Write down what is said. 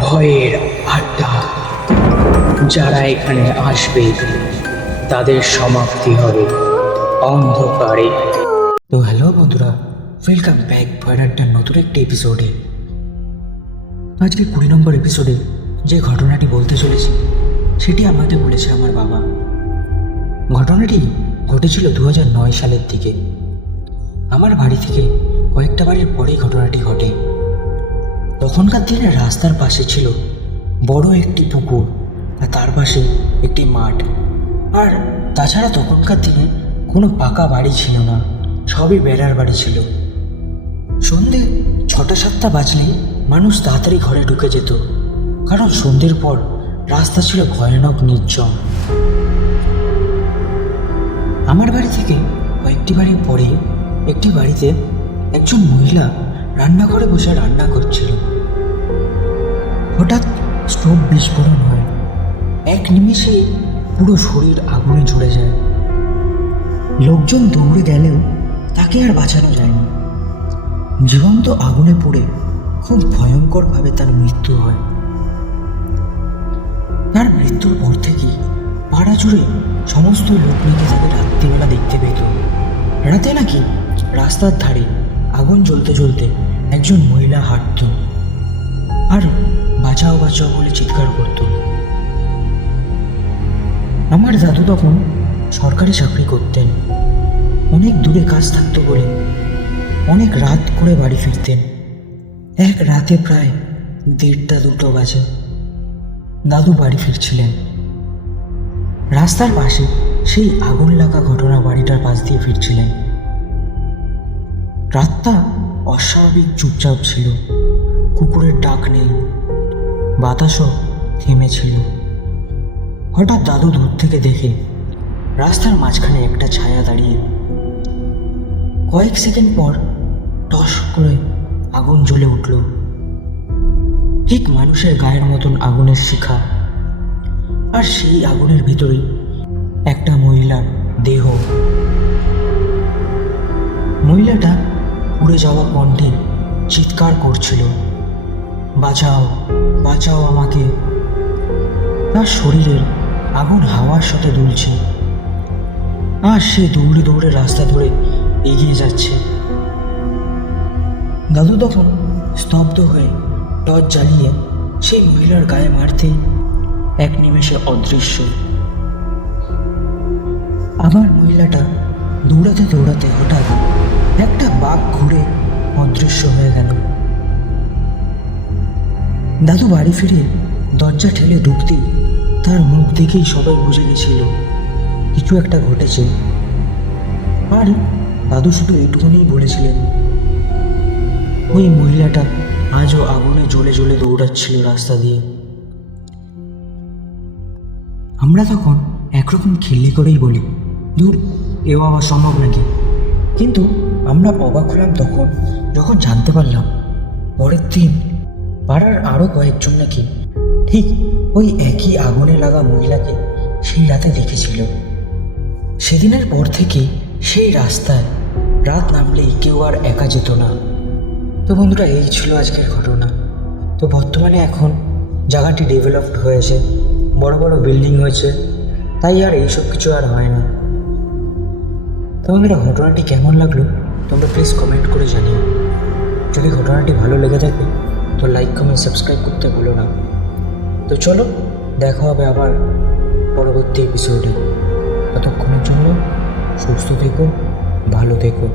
ভয়ের আড্ডা। যারা এখানে আসবে তাদের সমাপ্তি হবে অন্ধকারে। তো হ্যালো বন্ধুরা, ওয়েলকাম ব্যাক ভয়ের আড্ডার নতুন একটি এপিসোডে। আজকে 20 নম্বর এপিসোডে যে ঘটনাটি বলতে চলেছি সেটি আমাকে বলেছে আমার বাবা। ঘটনাটি ঘটেছিল 2009 সালের দিকে। আমার বাড়ি থেকে কয়েকটা বাড়ির পরেই ঘটনাটি ঘটে। তখনকার দিনে রাস্তার পাশে ছিল বড় একটি পুকুর, আর তার পাশে একটি মাঠ। আর তাছাড়া তখনকার দিনে কোনো পাকা বাড়ি ছিল না, সবই বেড়ার বাড়ি ছিল। সন্ধে 6-7টা বাজলেই মানুষ তাড়াতাড়ি ঘরে ঢুকে যেত, কারণ সন্ধ্যের পর রাস্তা ছিল ভয়ানক নির্জন। আমার বাড়ি থেকে কয়েকটি বাড়ি পরে একটি বাড়িতে একজন মহিলা রান্নাঘরে বসে রান্না করছিল। হঠাৎ স্টোভ বিস্ফোরণ হয়। এক নিমেষে পুরো শরীর আগুনে জ্বলে যায়। লোকজন দৌড়ে গেলেও তাকে আর বাঁচানো যায়নি। জীবন্ত আগুনে পড়ে খুব ভয়ঙ্করভাবে তার মৃত্যু হয়। তার মৃত্যুর পর থেকেই পাড়া জুড়ে সমস্ত লোক নাকি তাকে রাত্রিবেলা দেখতে পেত। রাতে নাকি রাস্তার ধারে আগুন জ্বলতে জ্বলতে একজন মহিলা হাঁটত আর বাঁচাও বাঁচাও বলে চিৎকার করত। আমার দাদু তখন সরকারি চাকরি করতেন। অনেক দূরে কাজ থাকতো বলে অনেক রাত করে বাড়ি ফিরতেন। এক রাতে প্রায় 1:30-2 বাজে দাদু বাড়ি ফিরছিলেন। রাস্তার পাশে সেই আগুন লাগা ঘটনা বাড়িটার পাশ দিয়ে ফিরছিলেন। রাতটা অস্বাভাবিক চুপচাপ ছিল। কুকুরের ডাক নেই, বাতাসও থেমেছিল। হঠাৎ দাদু দূর থেকে দেখে রাস্তার মাঝখানে একটা ছায়া দাঁড়িয়ে। কয়েক সেকেন্ড পর টস করে আগুন জ্বলে উঠল, ঠিক মানুষের গায়ের মতন আগুনের শিখা। আর সেই আগুনের ভিতরে একটা মহিলার দেহ। মহিলাটা পুড়ে যাওয়া কণ্ঠে চিৎকার করছিল, বাঁচাও বাঁচাও আমাকে। তার শরীরের আগুন হাওয়ার সাথে দুলছে, আর সে দৌড়ে দৌড়ে রাস্তা ধরে এগিয়ে যাচ্ছে। দাদু তখন স্তব্ধ হয়ে টর্চ জ্বালিয়ে সেই মহিলার গায়ে মারতেই এক নিমেষে অদৃশ্য। আবার মহিলাটা দৌড়াতে দৌড়াতে হঠাৎ একটা বাঘ ঘুরে অদৃশ্য হয়ে গেল। দাদু বাড়ি ফিরে দরজা ঠেলে ঢুকতেই তার মুখ দেখেই সবাই বুঝে গেছিল কিছু একটা ঘটেছে। আর দাদু শুধু এইটুকুনিই বলেছিলেন, ওই মহিলাটা আজও আগুনে জ্বলে জ্বলে দৌড়াচ্ছিল রাস্তা দিয়ে। আমরা তখন একরকম খিল্লি করেই বলি, দূর, এও আবার সম্ভব নাকি। কিন্তু আমরা অবাক হলাম তখন যখন জানতে পারলাম পরের দিন পাড়ার আরও কয়েকজন নাকি ঠিক ওই একই আগুনে লাগা মহিলাকে সেই রাতে দেখেছিল। সেদিনের পর থেকে সেই রাস্তায় রাত নামলেই কেউ আর একা যেত না। তো বন্ধুরা, এই ছিল আজকের ঘটনা। তো বর্তমানে এখন জায়গাটি ডেভেলপড হয়েছে, বড় বড় বিল্ডিং হয়েছে, তাই আর এইসব কিছু আর হয় না। তো বন্ধুরা, ঘটনাটি কেমন লাগলো তোমরা প্লিজ কমেন্ট করে জানিও। যদি ঘটনাটি ভালো লেগে থাকে তো লাইক কমেন্ট সাবস্ক্রাইব করতে ভুলো না। তো চলো, দেখা হবে আবার পরবর্তী এপিসোডে। ততক্ষণের জন্য সুস্থ থেকো, ভালো থেকো।